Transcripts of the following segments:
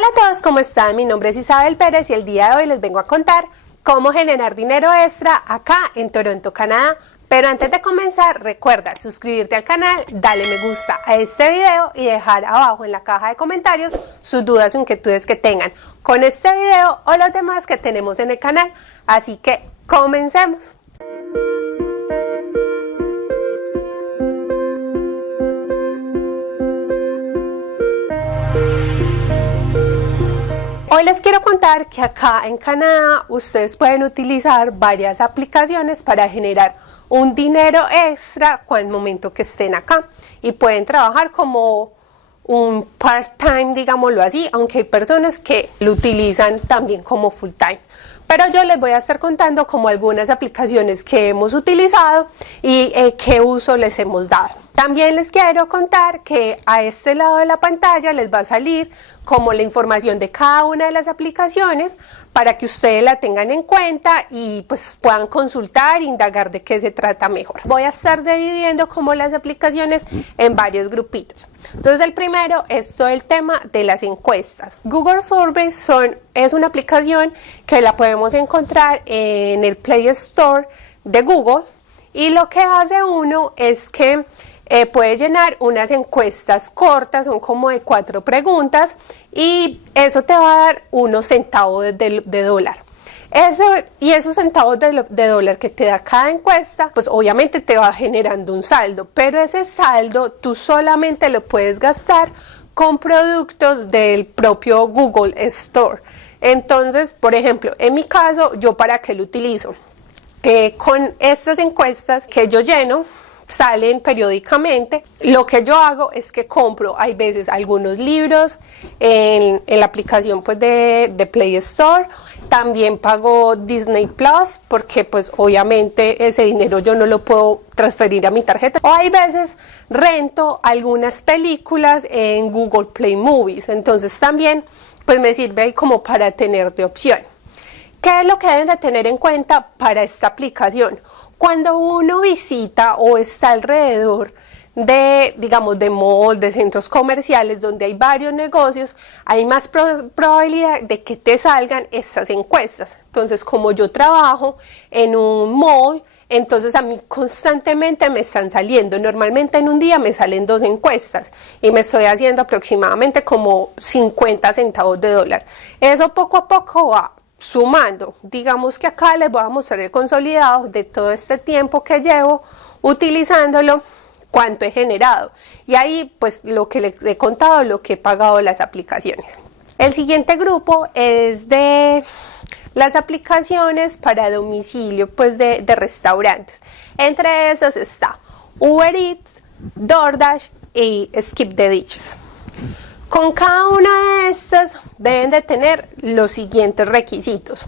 Hola a todos, ¿cómo están? Mi nombre es Isabel Pérez y el día de hoy les vengo a contar cómo generar dinero extra acá en Toronto, Canadá. Pero antes de comenzar, recuerda suscribirte al canal, darle me gusta a este video y dejar abajo en la caja de comentarios sus dudas o inquietudes que tengan con este video o los demás que tenemos en el canal. Así que comencemos. Hoy les quiero contar que acá en Canadá ustedes pueden utilizar varias aplicaciones para generar un dinero extra con el momento que estén acá y pueden trabajar como un part-time, digámoslo así, aunque hay personas que lo utilizan también como full-time. Pero yo les voy a estar contando como algunas aplicaciones que hemos utilizado y qué uso les hemos dado. También les quiero contar que a este lado de la pantalla les va a salir como la información de cada una de las aplicaciones para que ustedes la tengan en cuenta y pues puedan consultar e indagar de qué se trata mejor. Voy a estar dividiendo como las aplicaciones en varios grupitos. Entonces el primero es todo el tema de las encuestas. Google Surveys es una aplicación que la podemos encontrar en el Play Store de Google y lo que hace uno es que puede llenar unas encuestas cortas, son como de 4 preguntas y eso te va a dar unos centavos de dólar. Esos centavos de dólar que te da cada encuesta, pues obviamente te va generando un saldo, pero ese saldo tú solamente lo puedes gastar con productos del propio Google Store. Entonces, por ejemplo, en mi caso, ¿yo para qué lo utilizo? Con estas encuestas que yo lleno, salen periódicamente. Lo que yo hago es que compro, hay veces algunos libros en la aplicación pues de Play Store. También pago Disney Plus porque pues obviamente ese dinero yo no lo puedo transferir a mi tarjeta. O hay veces rento algunas películas en Google Play Movies. Entonces también pues me sirve ahí como para tener de opción. ¿Qué es lo que deben de tener en cuenta para esta aplicación? Cuando uno visita o está alrededor de, digamos, de malls, de centros comerciales donde hay varios negocios, hay más probabilidad de que te salgan estas encuestas. Entonces, como yo trabajo en un mall, entonces a mí constantemente me están saliendo. Normalmente en un día me salen 2 encuestas y me estoy haciendo aproximadamente como 50 centavos de dólar. Eso poco a poco va sumando. Digamos que acá les voy a mostrar el consolidado de todo este tiempo que llevo utilizándolo, cuánto he generado y ahí pues lo que les he contado, lo que he pagado las aplicaciones. El siguiente grupo es de las aplicaciones para domicilio pues de restaurantes. Entre esas está Uber Eats, DoorDash y Skip the Dishes. Con cada una de estas deben de tener los siguientes requisitos.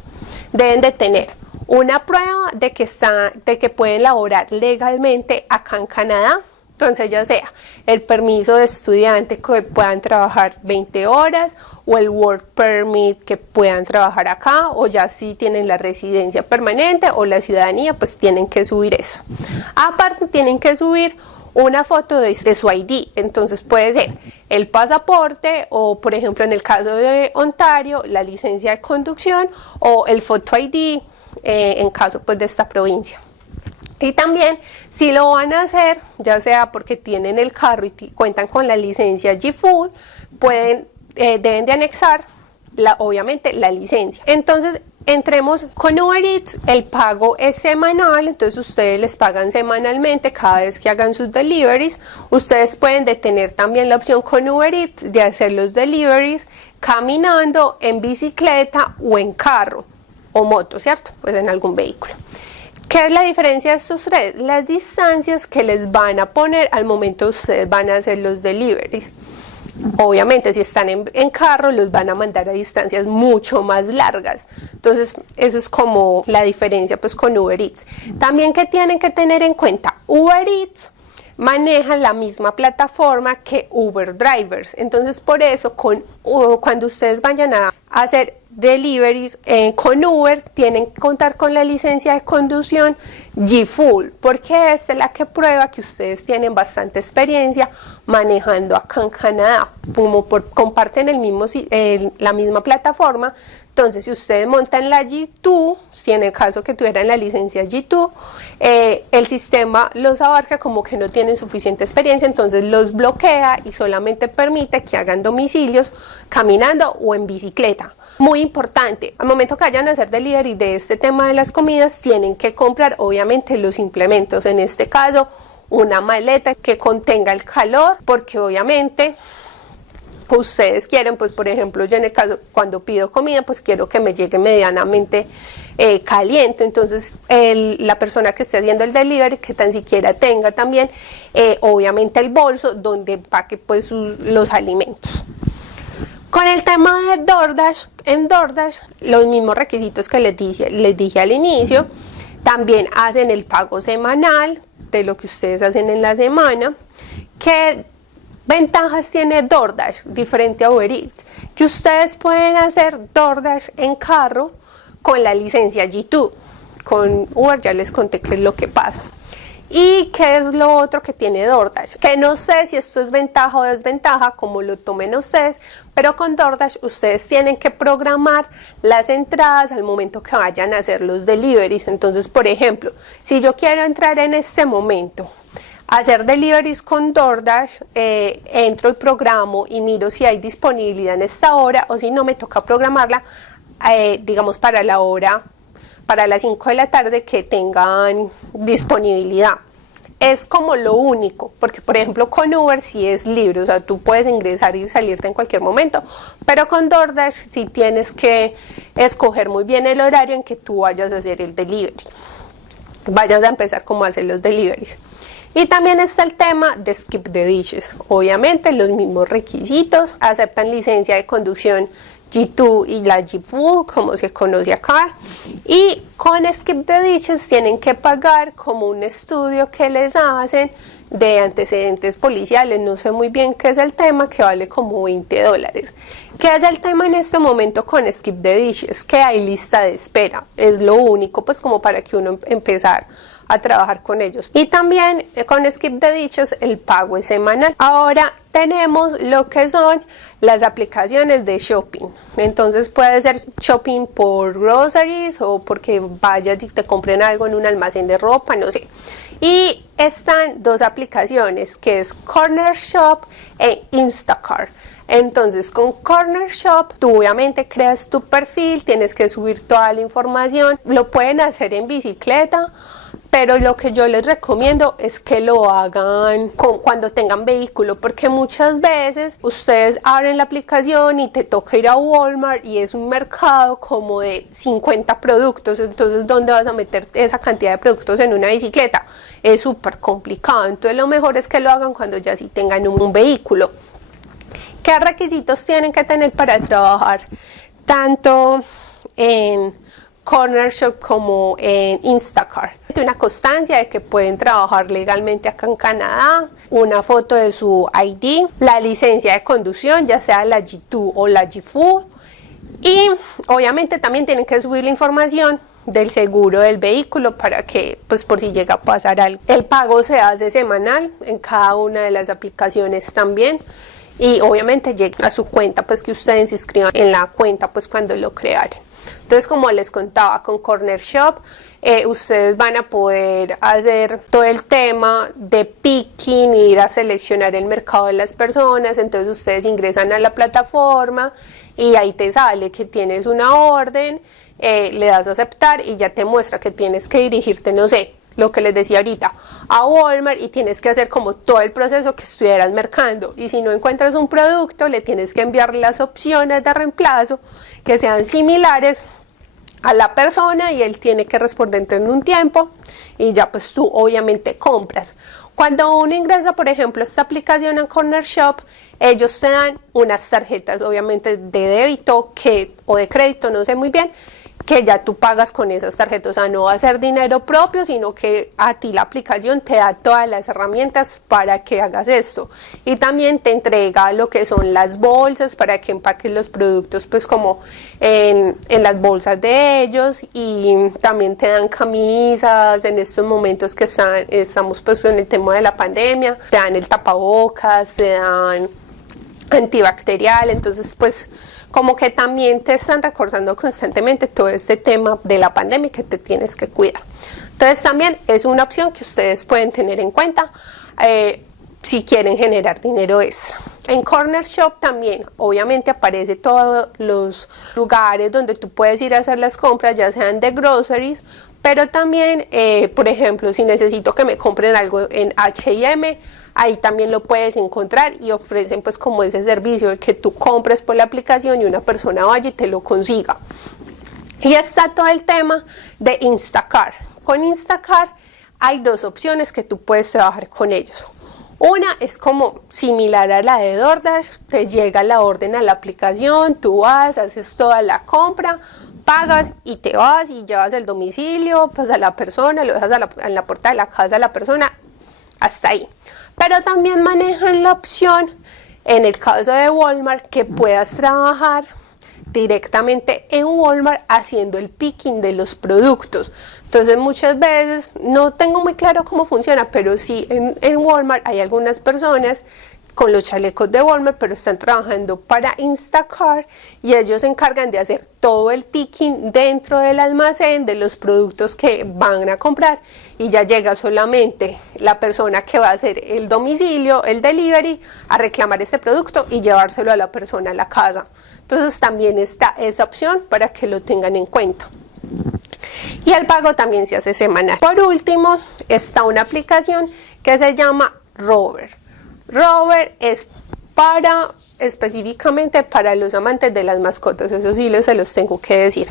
Deben de tener una prueba de que pueden laborar legalmente acá en Canadá. Entonces ya sea el permiso de estudiante que puedan trabajar 20 horas o el work permit que puedan trabajar acá, o ya si tienen la residencia permanente o la ciudadanía pues tienen que subir eso. Aparte tienen que subir una foto de su ID, entonces puede ser el pasaporte o por ejemplo en el caso de Ontario la licencia de conducción o el photo ID en caso pues de esta provincia. Y también si lo van a hacer, ya sea porque tienen el carro y cuentan con la licencia G-Full, deben de anexar obviamente la licencia. Entonces entremos con Uber Eats. El pago es semanal, entonces ustedes les pagan semanalmente cada vez que hagan sus deliveries. Ustedes pueden tener también la opción con Uber Eats de hacer los deliveries caminando, en bicicleta o en carro o moto, ¿cierto? Pues en algún vehículo. ¿Qué es la diferencia de estos tres? Las distancias que les van a poner al momento ustedes van a hacer los deliveries. Obviamente si están en carro los van a mandar a distancias mucho más largas. Entonces esa es como la diferencia pues con Uber Eats. También que tienen que tener en cuenta, Uber Eats maneja la misma plataforma que Uber Drivers. Entonces por eso cuando ustedes vayan a hacer deliveries con Uber tienen que contar con la licencia de conducción G-Full, porque esta es la que prueba que ustedes tienen bastante experiencia manejando acá en Canadá, como comparten la misma plataforma. Entonces, si ustedes montan la G2, si en el caso que tuvieran la licencia G2, el sistema los abarca como que no tienen suficiente experiencia, entonces los bloquea y solamente permite que hagan domicilios caminando o en bicicleta. Muy importante, al momento que vayan a hacer delivery de este tema de las comidas, tienen que comprar obviamente los implementos, en este caso una maleta que contenga el calor, porque obviamente ustedes quieren, pues por ejemplo yo en el caso cuando pido comida pues quiero que me llegue medianamente caliente, entonces la persona que esté haciendo el delivery que tan siquiera tenga también obviamente el bolso donde empaque pues los alimentos. Con el tema de DoorDash, en DoorDash los mismos requisitos que les dije al inicio, también hacen el pago semanal de lo que ustedes hacen en la semana. ¿Qué ventajas tiene DoorDash diferente a Uber Eats? Que ustedes pueden hacer DoorDash en carro con la licencia G2. Con Uber ya les conté qué es lo que pasa. ¿Y qué es lo otro que tiene DoorDash? Que no sé si esto es ventaja o desventaja, como lo tomen ustedes, pero con DoorDash ustedes tienen que programar las entradas al momento que vayan a hacer los deliveries. Entonces, por ejemplo, si yo quiero entrar en este momento a hacer deliveries con DoorDash, entro y programo y miro si hay disponibilidad en esta hora, o si no, me toca programarla, digamos, para la hora, para las 5 de la tarde que tengan disponibilidad. Es como lo único, porque por ejemplo con Uber sí es libre, o sea, tú puedes ingresar y salirte en cualquier momento, pero con DoorDash sí tienes que escoger muy bien el horario en que tú vayas a hacer el delivery, vayas a empezar como a hacer los deliveries. Y también está el tema de Skip the Dishes. Obviamente los mismos requisitos, aceptan licencia de conducción G2 y la G-Full, como se conoce acá. Y con Skip the Dishes tienen que pagar como un estudio que les hacen de antecedentes policiales. No sé muy bien qué es el tema, que vale como $20. ¿Qué es el tema en este momento con Skip the Dishes? Que hay lista de espera. Es lo único, pues como para que uno empezar a trabajar con ellos. Y también con Skip the Dishes el pago es semanal. Ahora tenemos lo que son las aplicaciones de shopping. Entonces puede ser shopping por groceries o porque vayas y te compren algo en un almacén de ropa, no sé. Y están dos aplicaciones, que es Corner Shop e Instacart. Entonces con Corner Shop tú obviamente creas tu perfil, tienes que subir toda la información, lo pueden hacer en bicicleta, pero lo que yo les recomiendo es que lo hagan cuando tengan vehículo, porque muchas veces ustedes abren la aplicación y te toca ir a Walmart y es un mercado como de 50 productos, entonces ¿dónde vas a meter esa cantidad de productos en una bicicleta? Es súper complicado, entonces lo mejor es que lo hagan cuando ya sí tengan un vehículo. ¿Qué requisitos tienen que tener para trabajar tanto en Corner Shop como en Instacart? Una constancia de que pueden trabajar legalmente acá en Canadá, una foto de su ID, la licencia de conducción, ya sea la G2 o la G-Full, y obviamente también tienen que subir la información del seguro del vehículo para que, pues por si llega a pasar algo. El pago se hace semanal en cada una de las aplicaciones también. Y obviamente llega a su cuenta, pues que ustedes se inscriban en la cuenta pues cuando lo crearon. Entonces, como les contaba, con Corner Shop ustedes van a poder hacer todo el tema de picking, ir a seleccionar el mercado de las personas. Entonces ustedes ingresan a la plataforma y ahí te sale que tienes una orden, le das a aceptar y ya te muestra que tienes que dirigirte, no sé, lo que les decía ahorita, a Walmart, y tienes que hacer como todo el proceso que estuvieras mercando, y si no encuentras un producto le tienes que enviar las opciones de reemplazo que sean similares a la persona y él tiene que responder en un tiempo y ya pues tú obviamente compras. Cuando uno ingresa, por ejemplo, esta aplicación a Corner Shop, ellos te dan unas tarjetas obviamente de débito o de crédito, no sé muy bien, que ya tú pagas con esas tarjetas, o sea, no va a ser dinero propio, sino que a ti la aplicación te da todas las herramientas para que hagas esto, y también te entrega lo que son las bolsas para que empaques los productos pues como en las bolsas de ellos, y también te dan camisas en estos momentos que estamos pues en el tema de la pandemia, te dan el tapabocas, te dan antibacterial, entonces pues como que también te están recordando constantemente todo este tema de la pandemia que te tienes que cuidar. Entonces también es una opción que ustedes pueden tener en cuenta si quieren generar dinero extra. En Corner Shop también obviamente aparece todos los lugares donde tú puedes ir a hacer las compras, ya sean de groceries, pero también por ejemplo si necesito que me compren algo en H&M, ahí también lo puedes encontrar, y ofrecen pues como ese servicio de que tú compres por la aplicación y una persona vaya y te lo consiga. Y está todo el tema de Instacart. Con Instacart hay dos opciones que tú puedes trabajar con ellos. Una es como similar a la de DoorDash, te llega la orden a la aplicación, tú vas, haces toda la compra, pagas y te vas y llevas el domicilio pues a la persona, lo dejas en la puerta de la casa de la persona, hasta ahí. Pero también manejan la opción, en el caso de Walmart, que puedas trabajar directamente en Walmart haciendo el picking de los productos. Entonces muchas veces, no tengo muy claro cómo funciona, pero sí en Walmart hay algunas personas con los chalecos de Walmart, pero están trabajando para Instacart, y ellos se encargan de hacer todo el picking dentro del almacén de los productos que van a comprar, y ya llega solamente la persona que va a hacer el domicilio, el delivery, a reclamar este producto y llevárselo a la persona a la casa. Entonces también está esa opción para que lo tengan en cuenta. Y el pago también se hace semanal. Por último, está una aplicación que se llama Rover. Rover es específicamente para los amantes de las mascotas, eso sí se los tengo que decir,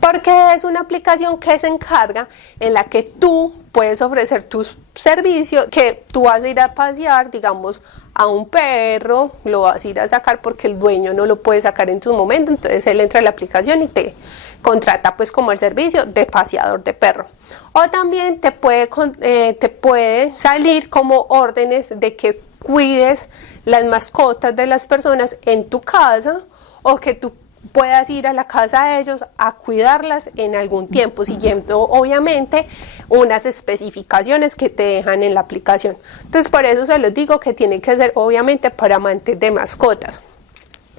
porque es una aplicación que se encarga en la que tú puedes ofrecer tus servicios, que tú vas a ir a pasear, digamos, a un perro, lo vas a ir a sacar porque el dueño no lo puede sacar en su momento, entonces él entra a la aplicación y te contrata pues como el servicio de paseador de perro. O también te puede salir como órdenes de que cuides las mascotas de las personas en tu casa, o que tú puedas ir a la casa de ellos a cuidarlas en algún tiempo, siguiendo obviamente unas especificaciones que te dejan en la aplicación. Entonces por eso se los digo que tiene que ser obviamente para amantes de mascotas.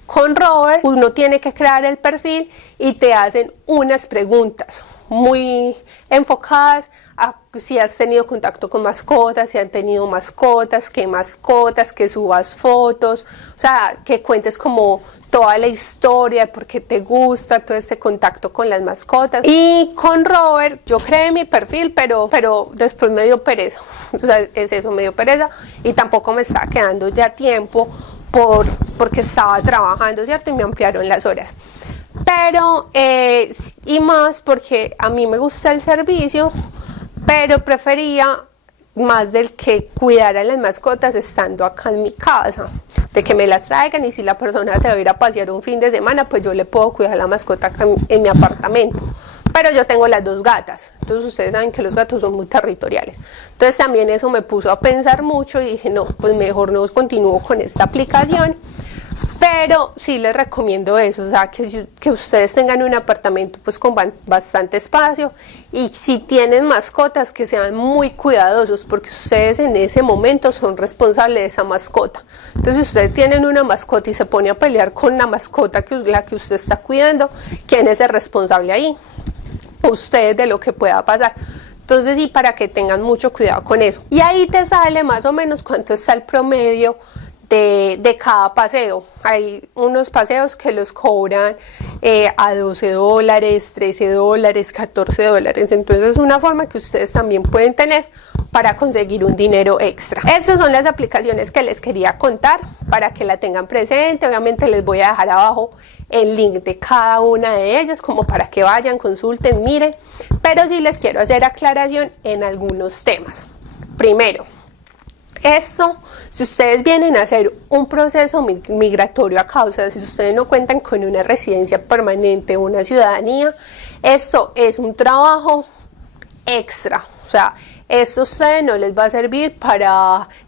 Con Rover uno tiene que crear el perfil y te hacen unas preguntas muy enfocadas a si has tenido contacto con mascotas, si han tenido mascotas, que subas fotos, o sea, que cuentes como toda la historia de por qué te gusta todo ese contacto con las mascotas. Y con Rover yo creé mi perfil, pero después me dio pereza, o sea, es eso, me dio pereza, y tampoco me estaba quedando ya tiempo porque estaba trabajando, ¿cierto? Y me ampliaron las horas. Pero, y más porque a mí me gusta el servicio, pero prefería más del que cuidara las mascotas estando acá en mi casa, de que me las traigan, y si la persona se va a ir a pasear un fin de semana, pues yo le puedo cuidar la mascota acá en mi apartamento. Pero yo tengo las dos gatas, entonces ustedes saben que los gatos son muy territoriales. Entonces también eso me puso a pensar mucho y dije, no, pues mejor no continúo con esta aplicación. Pero sí les recomiendo eso, o sea, que ustedes tengan un apartamento pues con bastante espacio, y si tienen mascotas que sean muy cuidadosos, porque ustedes en ese momento son responsables de esa mascota. Entonces si ustedes tienen una mascota y se pone a pelear con la mascota la que usted está cuidando, ¿quién es el responsable ahí? Ustedes, de lo que pueda pasar. Entonces sí, para que tengan mucho cuidado con eso. Y ahí te sale más o menos cuánto está el promedio de cada paseo. Hay unos paseos que los cobran a $12, $13, $14. Entonces es una forma que ustedes también pueden tener para conseguir un dinero extra. Estas son las aplicaciones que les quería contar para que la tengan presente. Obviamente les voy a dejar abajo el link de cada una de ellas como para que vayan, consulten, miren, pero sí les quiero hacer aclaración en algunos temas. Primero, Esto, si ustedes vienen a hacer un proceso migratorio acá, o sea, si ustedes no cuentan con una residencia permanente o una ciudadanía, esto es un trabajo extra. O sea, esto a ustedes no les va a servir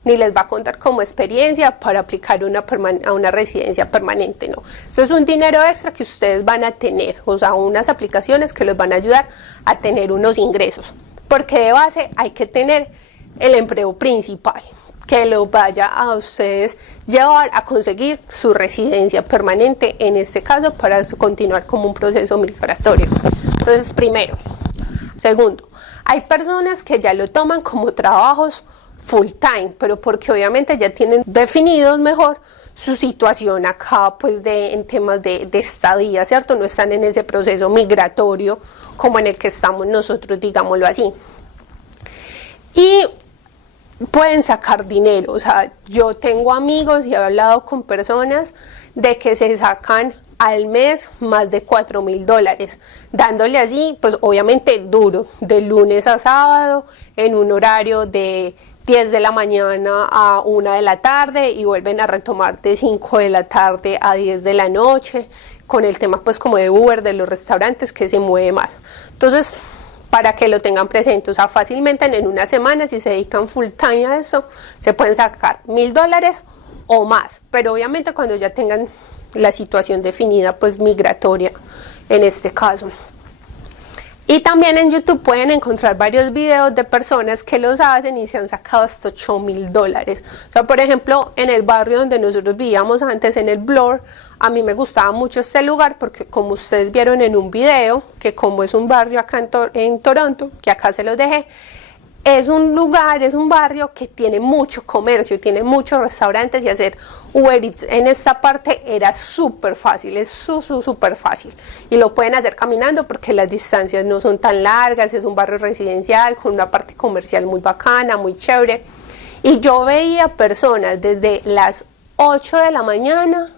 ni les va a contar como experiencia para aplicar a una residencia permanente, no. Eso es un dinero extra que ustedes van a tener, o sea, unas aplicaciones que los van a ayudar a tener unos ingresos. Porque de base hay que tener el empleo principal, que lo vaya a ustedes llevar a conseguir su residencia permanente, en este caso para continuar como un proceso migratorio. Entonces, primero. Segundo, hay personas que ya lo toman como trabajos full time, pero porque obviamente ya tienen definidos mejor su situación acá, pues en temas de estadía, ¿cierto? No están en ese proceso migratorio como en el que estamos nosotros, digámoslo así. Y pueden sacar dinero, o sea, yo tengo amigos y he hablado con personas de que se sacan al mes más de $4,000, dándole así, pues obviamente duro, de lunes a sábado, en un horario de 10 de la mañana a 1 de la tarde y vuelven a retomar de 5 de la tarde a 10 de la noche, con el tema pues como de Uber, de los restaurantes, que se mueve más. Entonces, para que lo tengan presente, o sea, fácilmente en una semana, si se dedican full time a eso, se pueden sacar $1,000 o más, pero obviamente cuando ya tengan la situación definida, pues migratoria en este caso. Y también en YouTube pueden encontrar varios videos de personas que los hacen y se han sacado hasta $8,000. O sea, por ejemplo, en el barrio donde nosotros vivíamos antes, en el Bloor, a mí me gustaba mucho este lugar porque, como ustedes vieron en un video, que como es un barrio acá en Toronto, que acá se los dejé, es un lugar, es un barrio que tiene mucho comercio, tiene muchos restaurantes, y hacer Uber Eats en esta parte era súper fácil, es súper fácil. Y lo pueden hacer caminando porque las distancias no son tan largas, es un barrio residencial con una parte comercial muy bacana, muy chévere. Y yo veía personas desde las 8 de la mañana,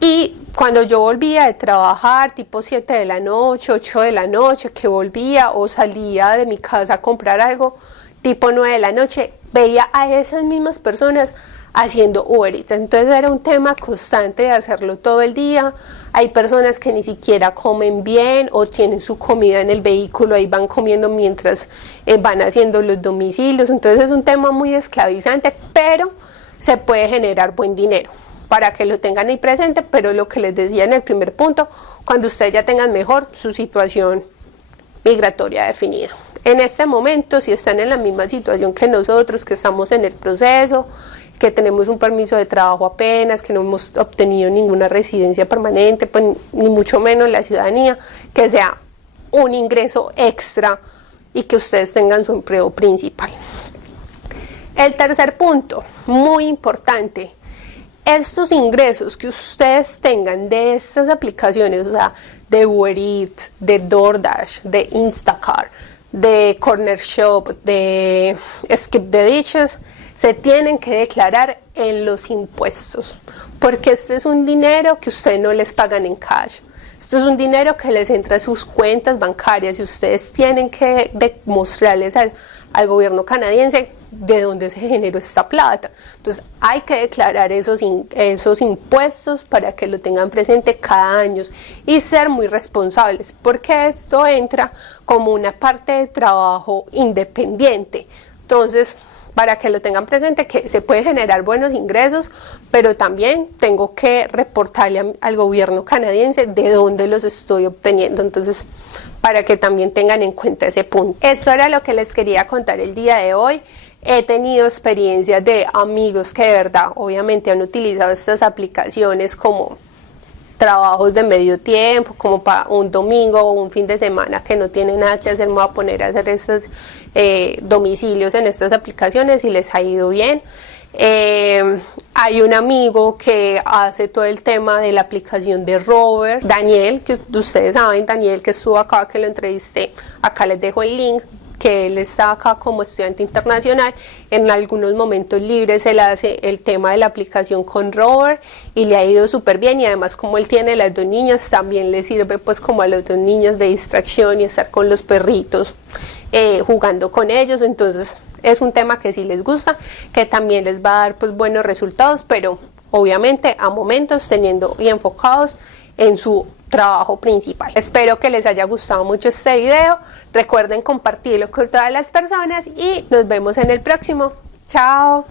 y cuando yo volvía de trabajar, tipo 7 de la noche, 8 de la noche, que volvía o salía de mi casa a comprar algo, tipo 9 de la noche, veía a esas mismas personas haciendo Uber Eats. Entonces era un tema constante de hacerlo todo el día. Hay personas que ni siquiera comen bien o tienen su comida en el vehículo, ahí van comiendo mientras van haciendo los domicilios. Entonces es un tema muy esclavizante, pero se puede generar buen dinero, para que lo tengan ahí presente. Pero lo que les decía en el primer punto, cuando ustedes ya tengan mejor su situación migratoria definida. En este momento, si están en la misma situación que nosotros, que estamos en el proceso, que tenemos un permiso de trabajo apenas, que no hemos obtenido ninguna residencia permanente, pues, ni mucho menos la ciudadanía, que sea un ingreso extra y que ustedes tengan su empleo principal. El tercer punto, muy importante: estos ingresos que ustedes tengan de estas aplicaciones, o sea, de Uber Eats, de DoorDash, de Instacart, de Corner Shop, de Skip the Dishes, se tienen que declarar en los impuestos, porque este es un dinero que ustedes no les pagan en cash. Esto es un dinero que les entra a sus cuentas bancarias y ustedes tienen que demostrarles al gobierno canadiense de dónde se generó esta plata. Entonces hay que declarar esos impuestos para que lo tengan presente cada año y ser muy responsables, porque esto entra como una parte de trabajo independiente. Entonces, para que lo tengan presente, que se puede generar buenos ingresos, pero también tengo que reportarle al gobierno canadiense de dónde los estoy obteniendo. Entonces, para que también tengan en cuenta ese punto. Eso era lo que les quería contar el día de hoy. He tenido experiencias de amigos que de verdad, obviamente, han utilizado estas aplicaciones como trabajos de medio tiempo, como para un domingo o un fin de semana que no tiene nada que hacer, me voy a poner a hacer estos domicilios en estas aplicaciones, y les ha ido bien. Hay un amigo que hace todo el tema de la aplicación de Rover, Daniel, que ustedes saben, Daniel, que estuvo acá, que lo entrevisté, acá les dejo el link, que él está acá como estudiante internacional. En algunos momentos libres él hace el tema de la aplicación con Rover y le ha ido súper bien, y además, como él tiene las 2 niñas, también le sirve pues como a las 2 niñas de distracción y estar con los perritos jugando con ellos. Entonces es un tema que sí les gusta, que también les va a dar pues buenos resultados, pero obviamente a momentos teniendo y enfocados en su trabajo principal. Espero que les haya gustado mucho este video. Recuerden compartirlo con todas las personas y nos vemos en el próximo. Chao.